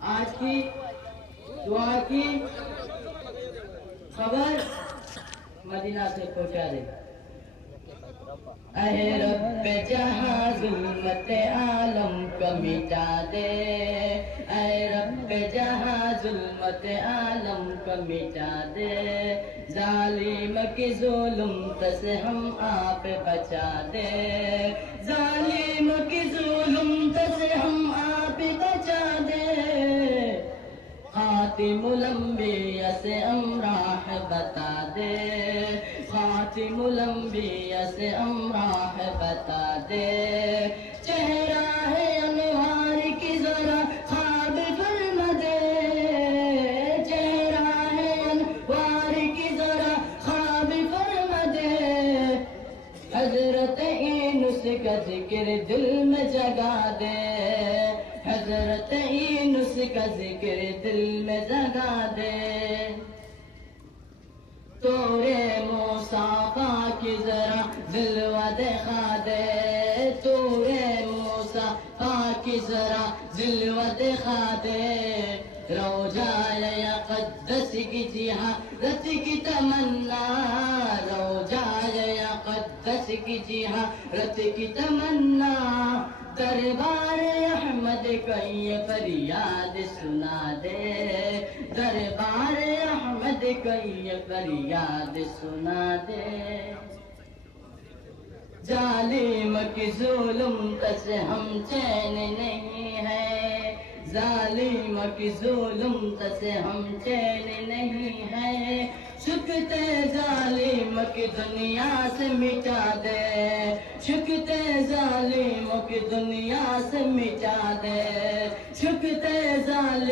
آج کی دعا کی خبر مدینہ سے پہنچا دے. اے رب جہاں ظلمت عالم کا مٹا دے. اے رب جہاں ظلمت عالم کا مٹا دے. ظالم کی ظلم سے ہم آپ بچا دے. ظالم کی ظلم سے ہم آپ بچا دے. خاتم الانبیاء سے ہم راہ بتا دے. خاتم الانبیاء سے ہم راہ بتا دے. چہرہ ہے انوار کی ذرا خواب فرما دے. چہرہ ہے انوار کی ذرا خواب فرما دے. حضرت اینس کا ذکر دل میں جگا دے. حضرت اینس کا ذکر دل میں جگا دے. تورے موسیٰ کی ذرا جلوہ دکھا دے. تورے موسیٰ کی ذرا جلوہ دکھا دے. روجائے اقدس کی جہارت کی تمنا. روجائے اقدس کی جہارت کی تمنا. دربار احمد کا یہ فریاد سنا دے. دربار احمد کا یہ فریاد سنا دے. ظالم کی ظلم سے ہم چین نہیں ہے. ظالم کی ظلم سے ہم چین نہیں ہے. شکتے ظالم کی دنیا سے مٹا دے. شکتے ظالم کی دنیا سے مٹا دے. شکتے ظالم